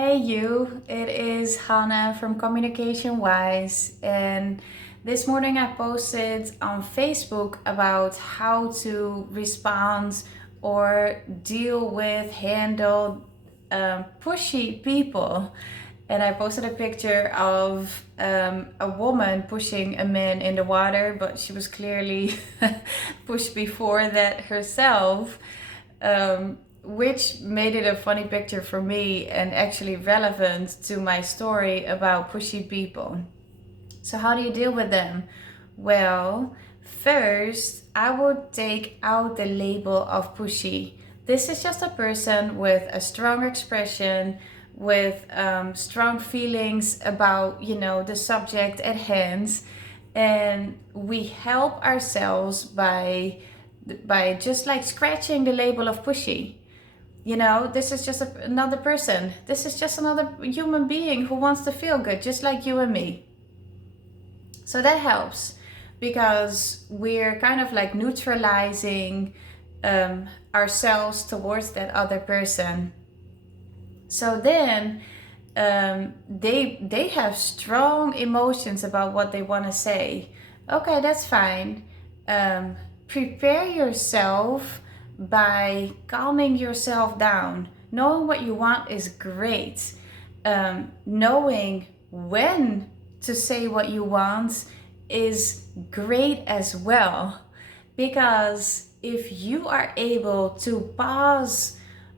Hey you, it is Hannah from Communication Wise, and this morning I posted on Facebook about how to respond or deal with, handle pushy people. And I posted a picture of a woman pushing a man in the water, but she was clearly pushed before that herself. Which made it a funny picture for me and actually relevant to my story about pushy people. So, how do you deal with them? Well, first, I would take out the label of pushy. This is just a person with a strong expression, with strong feelings about, the subject at hand. And we help ourselves by just like scratching the label of pushy. This is just another person. This is just another human being who wants to feel good, just like you and me. So that helps because we're kind of like neutralizing ourselves towards that other person. So then they have strong emotions about what they want to say. Okay, that's fine. Prepare yourself by calming yourself down. Knowing what you want is great. Knowing when to say what you want is great as well. Because if you are able to pause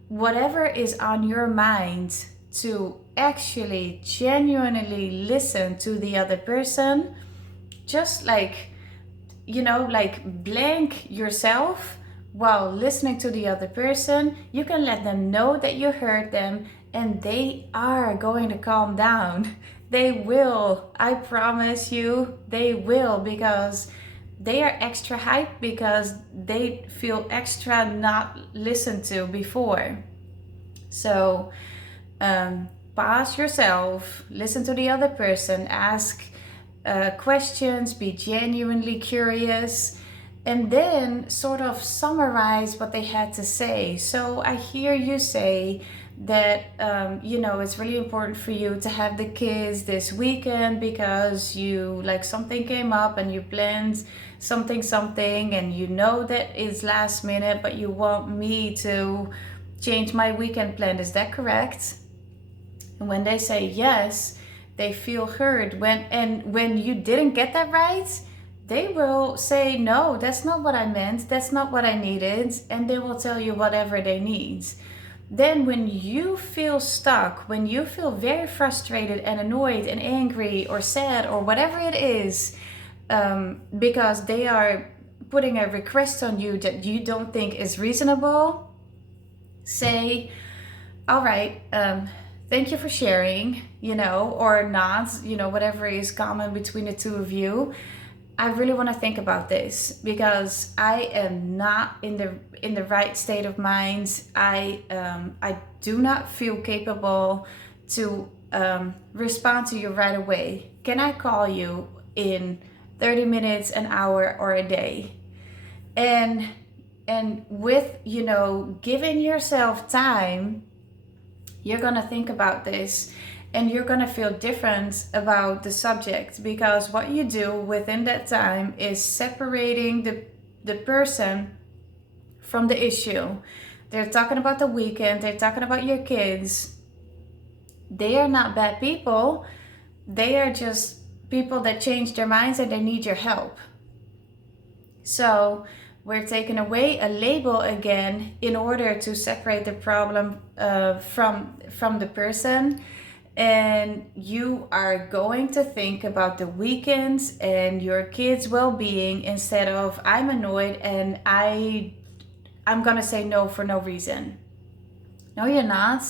whatever is on your mind to actually genuinely listen to the other person, just like, blank yourself while listening to the other person, you can let them know that you heard them and they are going to calm down. They will. I promise you, they will, because they are extra hyped because they feel extra not listened to before. So pause yourself, listen to the other person, ask questions, be genuinely curious, and then sort of summarize what they had to say. So I hear you say that it's really important for you to have the kids this weekend because you like something came up and you planned something and you know that it's last minute, but you want me to change my weekend plan. Is that correct? And when they say yes, they feel heard. When you didn't get that right, they will say, no, that's not what I meant, that's not what I needed, and they will tell you whatever they need. Then when you feel stuck, when you feel very frustrated and annoyed and angry or sad or whatever it is, because they are putting a request on you that you don't think is reasonable, say, all right, thank you for sharing, or not, whatever is common between the two of you. I really want to think about this because I am not in the right state of mind. I do not feel capable to respond to you right away. Can I call you in 30 minutes, an hour, or a day? And with giving yourself time, you're gonna think about this. And you're going to feel different about the subject because what you do within that time is separating the person from the issue. They're talking about the weekend, they're talking about your kids. They are not bad people. They are just people that change their minds and they need your help. So we're taking away a label again in order to separate the problem from the person. And you are going to think about the weekends and your kids' well-being instead of I'm annoyed and I'm gonna say no for no reason. No, you're not,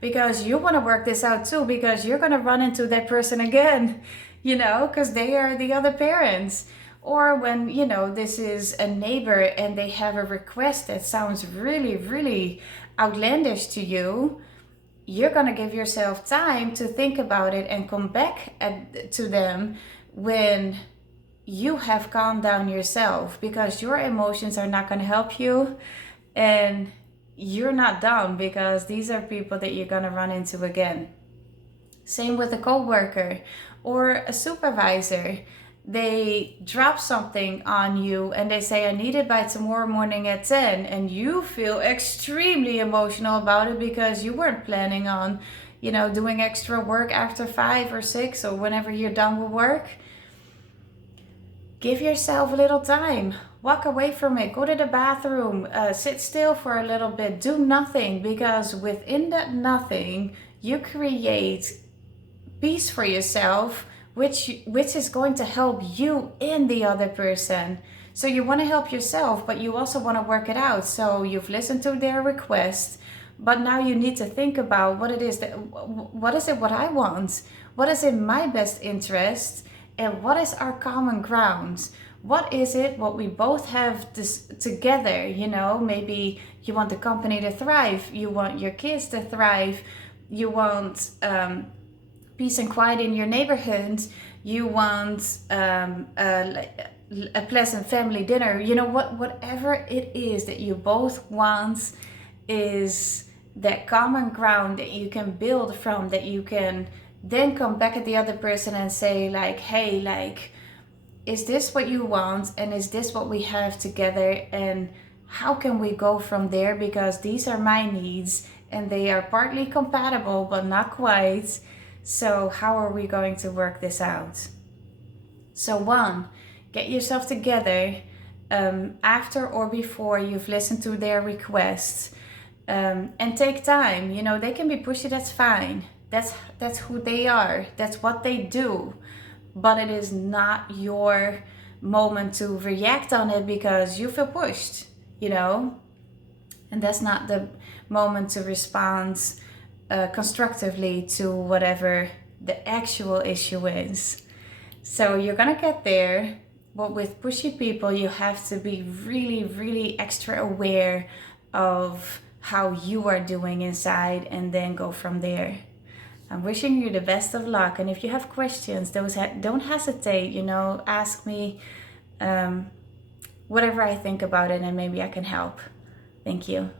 because you want to work this out too, because you're gonna run into that person again, because they are the other parents. Or when this is a neighbor and they have a request that sounds really, really outlandish to you, you're going to give yourself time to think about it and come back to them when you have calmed down yourself, because your emotions are not going to help you and you're not done, because these are people that you're going to run into again. Same with a coworker or a supervisor. They drop something on you and they say, I need it by tomorrow morning at 10. And you feel extremely emotional about it because you weren't planning on, doing extra work after 5 or 6 or whenever you're done with work. Give yourself a little time. Walk away from it. Go to the bathroom. Sit still for a little bit. Do nothing, because within that nothing, you create peace for yourself, which is going to help you and the other person. So you want to help yourself, but you also want to work it out. So you've listened to their request, but now you need to think about what is it what I want? What is in my best interest? And what is our common ground? What is it what we both have this together? Maybe you want the company to thrive, you want your kids to thrive, you want peace and quiet in your neighborhood, you want a pleasant family dinner. Whatever it is that you both want is that common ground that you can build from, that you can then come back at the other person and say, like, hey, like, is this what you want? And is this what we have together? And how can we go from there? Because these are my needs and they are partly compatible, but not quite. So how are we going to work this out? So 1, get yourself together after or before you've listened to their requests, and take time. They can be pushy, that's fine. That's who they are. That's what they do. But it is not your moment to react on it because you feel pushed, and that's not the moment to respond constructively to whatever the actual issue is. So you're gonna get there, but with pushy people, you have to be really, really extra aware of how you are doing inside and then go from there. I'm wishing you the best of luck. And if you have questions, don't hesitate, ask me whatever I think about it and maybe I can help. Thank you.